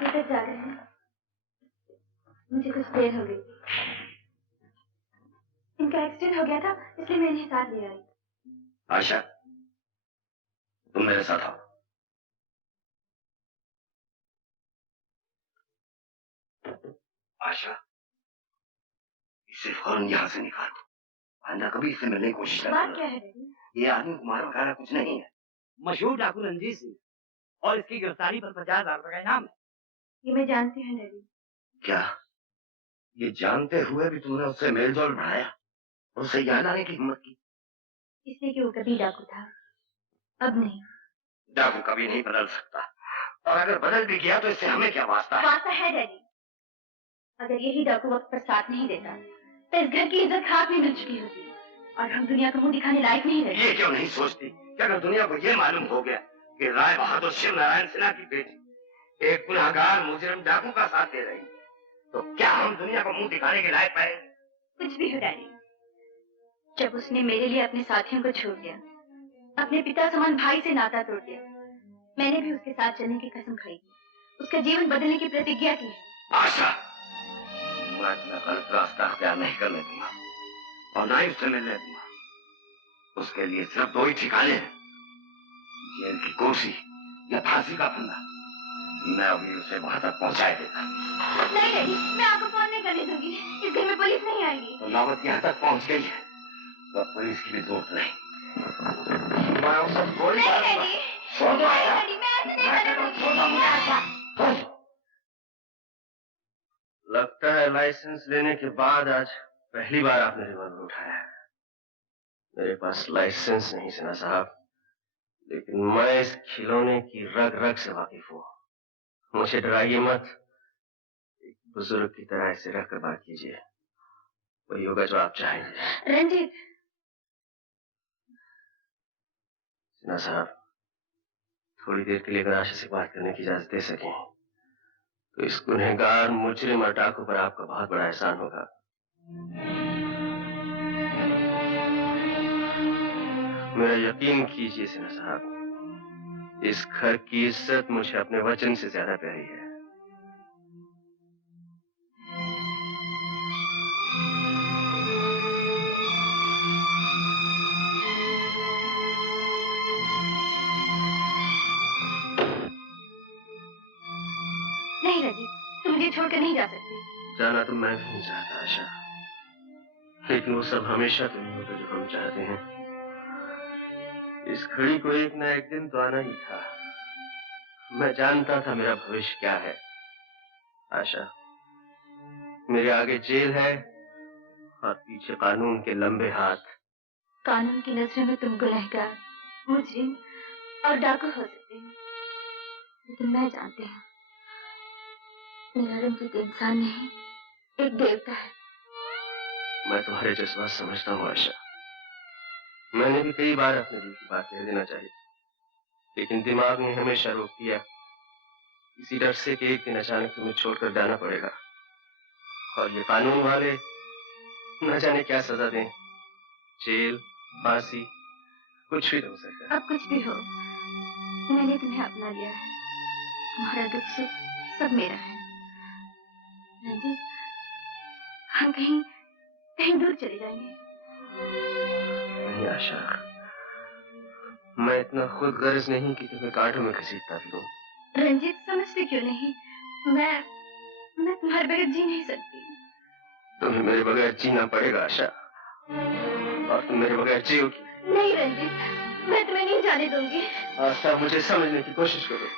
अभी तक जा रहे हैं? मुझे कुछ देर हो गई। इनका एक्सीडेंट हो गया था, इसलिए मैं इन्हें साथ ले आई। आशा, तुम मेरे साथ आओ। आशा, इसे फौरन यहाँ से निकाल दो। आंदा कभी इससे मिलने की कोशिश न करना। बात क्या है डैडी? ये आदमी कुमार वगैरह कुछ नहीं है। मशहूर डाकू रंजीत सिंह, और इसकी गिरफ्तारी पर 50,000 रुपए का इनाम है। ये मैं जानती हूँ डैडी। क्या ये जानते हुए भी तुमने उससे मेलजोल बढ़ाया और उसे यहाँ लाने की हिम्मत की? इसलिए कि वो कभी डाकू था, अब नहीं। डाकू कभी नहीं बदल सकता, और अगर बदल भी गया तो इससे हमें क्या वास्ता है? वास्ता है डैडी। अगर यही डाकू वक्त पर साथ नहीं देता तो इस घर की इज्जत खाक में मिल चुकी होती और हम दुनिया को मुंह दिखाने लायक नहीं रहते। ये क्यों नहीं सोचती कि अगर दुनिया को ये मालूम हो गया कि राय बहादुर शिव नारायण सिन्हा की बेटी एक गुनहगार मुजरिम डाकू का साथ दे रही, तो क्या हम दुनिया को मुंह दिखाने के लायक पाए? कुछ भी हो डैडी, जब उसने मेरे लिए अपने साथियों को छोड़ दिया, अपने पिता समान भाई से नाता तोड़ दिया, मैंने भी उसके साथ चलने की कसम खाई थी, उसका जीवन बदलने की प्रतिज्ञा की है। आशा, मैं अपना गलत रास्ता अख्तियार नहीं करने दूंगा और ना ही उससे मिलने दूंगा। उसके लिए सिर्फ दो ही ठिकाने हैं, जेल की कुर्सी या फांसी का फंदा। मैं अभी उसे वहां तक पहुंचाए देगा। नहीं डैडी, मैं आपको फोन नहीं करने दूंगी। इस घर में पुलिस नहीं आएगी। तो नौबत यहाँ तक पहुंच गई है तो पुलिस की भी जरूरत नहीं। मैं उसे गोली मार दूंगा। छोड़ दो आशा। लगता है लाइसेंस लेने के बाद आज पहली बार आपने रिवॉल्वर उठाया है। मेरे पास लाइसेंस नहीं सिन्हा साहब, लेकिन मैं इस खिलौने की रग रग से वाकिफ हूँ। मुझे डराइए मत, एक बुजुर्ग की तरह इसे रखकर बात कीजिए, वही होगा जो आप चाहेंगे। रंजीत। सिन्हा साहब, थोड़ी देर के लिए अगर आशा से बात करने की इजाजत दे सकें तो इस गुनहगार मुजरिम और डाकू पर आपका बहुत बड़ा एहसान होगा। मेरा यकीन कीजिए सिन्हा साहब, इस घर की इज्जत मुझे अपने वचन से ज्यादा प्यारी है। नहीं रंजीत, तुम मुझे छोड़कर नहीं जा सकते। जाना तो मैं भी नहीं चाहता आशा, लेकिन वो सब हमेशा तो नहीं होता जो हम चाहते हैं। इस घड़ी को एक ना एक दिन तो आना ही था। मैं जानता था मेरा भविष्य क्या है। आशा, मेरे आगे जेल है और पीछे कानून के लंबे हाथ। कानून की नजरों में तुम गुनहगार, मुजरिम और डाकू हो सकते हो, लेकिन मैं जानती हूँ मेरा रंजीत इंसान नहीं, एक देवता है। मैं तुम्हारे जज्बात समझता हूँ आशा। मैंने भी कई बार अपने दिल की बात कह देना चाहिए, लेकिन दिमाग ने हमेशा रोक दिया, इसी डर से कि एक दिन अचानक तुम्हें छोड़कर जाना पड़ेगा और ये कानून वाले न जाने क्या सजा दें, जेल, फांसी, कुछ भी हो सकता है। अब कुछ भी हो, मैंने तुम्हें अपना लिया है, तुम्हारा दुख सुख सब मेरा है। रंजीत, हम कहीं कहीं दूर चले जाएंगे। नहीं आशा, मैं इतना खुद गर्ज नहीं कि तुम्हें कांटों में घसीटता फिरूं। रंजीत, समझते क्यों नहीं? मैं तुम्हारे बगैर जी नहीं सकती। तुम्हें मेरे बगैर जीना पड़ेगा आशा, और तुम मेरे बगैर जियोगी। नहीं रंजीत, मैं तुम्हें नहीं जाने दूंगी। आशा, मुझे समझने की कोशिश करो।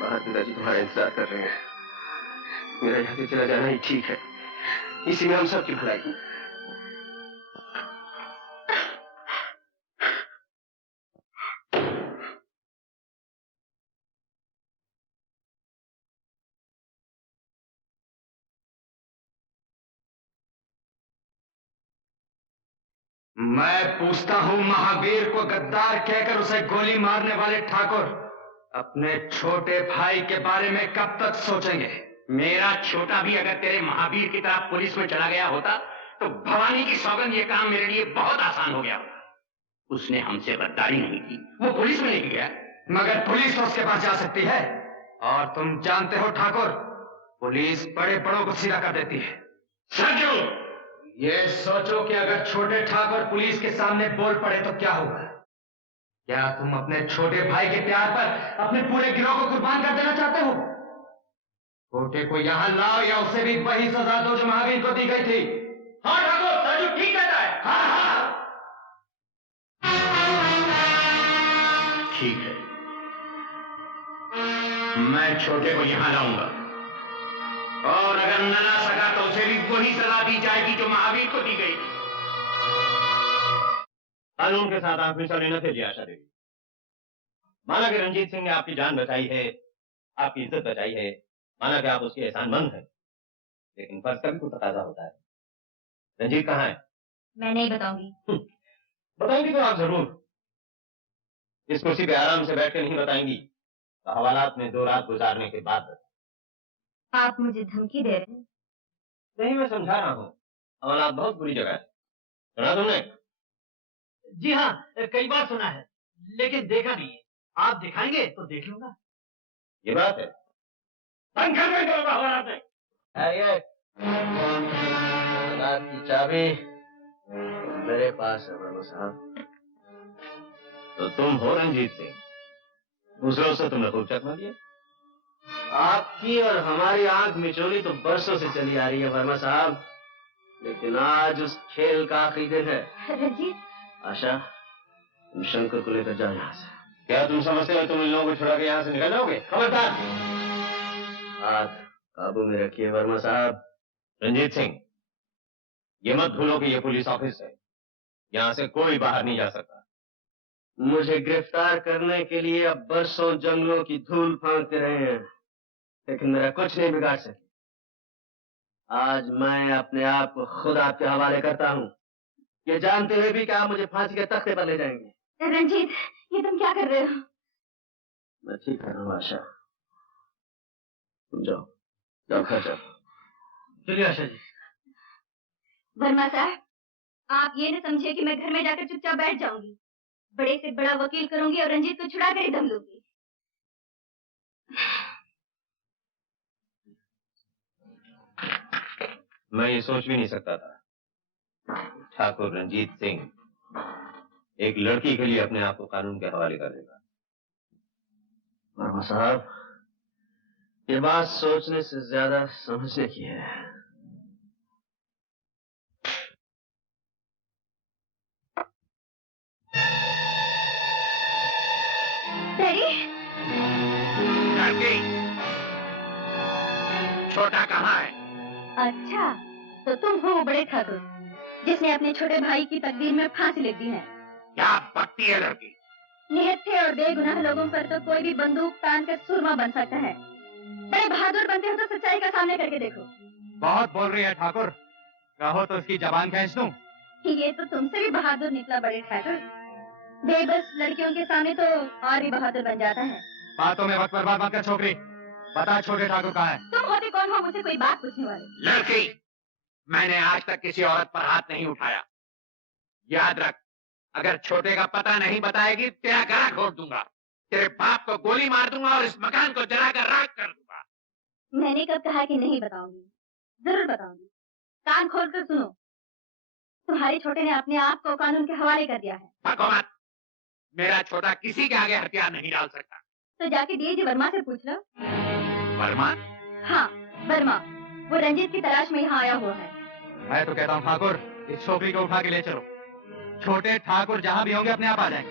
बाहर पिताजी तुम्हारा इंतजार कर रहे हैं। मेरा यहाँ से चला जाना ही ठीक है, इसी में हम सबकी भलाई है। मैं पूछता हूं, महावीर को गद्दार कहकर उसे गोली मारने वाले ठाकुर अपने छोटे भाई के बारे में कब तक सोचेंगे? मेरा छोटा भी अगर तेरे महावीर की तरह पुलिस में चला गया होता तो भवानी की सौगंध ये काम मेरे लिए बहुत आसान हो गया होता। उसने हमसे गद्दारी नहीं की, वो पुलिस में नहीं गया। मगर पुलिस तो उसके पास जा सकती है और तुम जानते हो ठाकुर, पुलिस बड़े बड़ों को सीधा कर देती है। सचो ये सोचो कि अगर छोटे ठाकुर पुलिस के सामने बोल पड़े तो क्या होगा। क्या तुम अपने छोटे भाई के प्यार पर अपने पूरे गिरोह को कुर्बान कर देना चाहते हो? छोटे को यहां लाओ या उसे भी वही सजा दो जो महावीर को दी गई थी। हाँ ठाकुर, सचू ठीक कहता है। हाँ हाँ, ठीक है, मैं छोटे को यहां लाऊंगा और अगर न ला सका तो उसे भी वही सजा दी जाएगी जो महावीर को दी गई थी। कानून के साथ आप मिसाल लेना थे आशा देवी। माना कि रंजीत सिंह ने आपकी जान बचाई है, आपकी इज्जत बचाई है, माना कि आप उसके एहसानमंद हैं, लेकिन फर्ज का भी कुछ तकाजा होता है। रंजीत कहाँ है? मैं नहीं बताऊंगी। बताएंगी तो आप जरूर। इस कुर्सी पे आराम से बैठ के नहीं बताएंगी तो हवालात में 2 रात गुजारने के बाद। आप मुझे धमकी दे रहे हैं? नहीं, मैं समझा रहा हूँ, हवालात बहुत बुरी जगह है। सुना तुमने? जी हाँ, कई बार सुना है लेकिन देखा नहीं है। आप दिखाएंगे तो देख लूंगा। ये बात है। पंखा में करूंगा हवालात में। ये रात की चाबी मेरे पास है बाबू साहब। तो तुम हो रंजीत सिंह, दूसरों से तुमने खूब चकमा दिया। आपकी और हमारी आंख मिचोली तो बरसों से चली आ रही है वर्मा साहब, लेकिन आज उस खेल का आखिरी दिन है। रंजीत, आशा, तुम शंकर को लेकर जाओ यहाँ से। क्या तुम समझते हो तुम इन लोगों को छुड़ा के यहाँ से निकल जाओगे? खबरदार! हाथ काबू में रखिए वर्मा साहब। रंजीत सिंह, ये मत भूलो कि ये पुलिस ऑफिस है, यहाँ से कोई बाहर नहीं जा सकता। मुझे गिरफ्तार करने के लिए अब बरसों जंगलों की धूल फांकते रहे हैं, लेकिन मेरा कुछ नहीं बिगाड़ सके। आज मैं अपने आप को खुद आपके हवाले करता हूँ, ये जानते हुए भी कि आप मुझे फांसी के तख्ते पर ले जाएंगे। रंजीत, ये तुम क्या कर रहे हो? मैं ठीक कर रहा हूँ आशा। तुम जाओ, जाओ घर जाओ। चलिए आशा जी। वर्मा साहब, आप ये न समझे कि मैं घर में जाकर चुपचाप बैठ जाऊंगी। बड़े से बड़ा वकील करूंगी और रंजीत को छुड़ा कर ही दम लूंगी। मैं ये सोच भी नहीं सकता था ठाकुर रंजीत सिंह एक लड़की के लिए अपने आप को कानून के हवाले कर देगा। वर्मा साहब, ये बात सोचने से ज्यादा समझने की है। डैडी, लड़की, छोटा कहाँ है? अच्छा, तो तुम हो बड़े ठाकुर जिसने अपने छोटे भाई की तकदीर में फांसी ले दी है। क्या बकती है लड़की? निहत्थे और बेगुनाह लोगों पर तो कोई भी बंदूक तान कर सुरमा बन सकता है। बड़े बहादुर बनते हो तो सच्चाई का सामने करके देखो। बहुत बोल रही है ठाकुर, कहो तो उसकी जबान खींच दूं। ये तो तुमसे भी बहादुर निकला बड़े ठाकुर। बेबस लड़कियों के सामने तो और भी बहादुर बन जाता है। बातों में वक्त बर्बाद मत कर छोकरी, बता छोटे ठाकुर कहाँ है? तुम होते कौन हो मुझसे कोई बात पूछने वाले? लड़की, मैंने आज तक किसी औरत पर हाथ नहीं उठाया। याद रख, अगर छोटे का पता नहीं बताएगी तेरा गला घोट दूंगा, तेरे बाप को गोली मार दूंगा और इस मकान को जलाकर राख कर दूंगा। मैंने कब कहा कि नहीं बताऊंगी? जरूर बताऊंगी। कान खोल कर सुनो, तुम्हारे छोटे ने अपने आप को कानून के हवाले कर दिया है। भगो मत, मेरा छोटा किसी के आगे हथियार नहीं डाल सकता। तो जाके डीएजी वर्मा से पूछ लो। वर्मा? हाँ, वर्मा, वो रंजीत की तलाश में यहाँ आया हुआ है। मैं तो कहता हूँ ठाकुर, इस छोकरी को उठा के ले चलो। छोटे ठाकुर जहाँ भी होंगे अपने आप आ जाएंगे।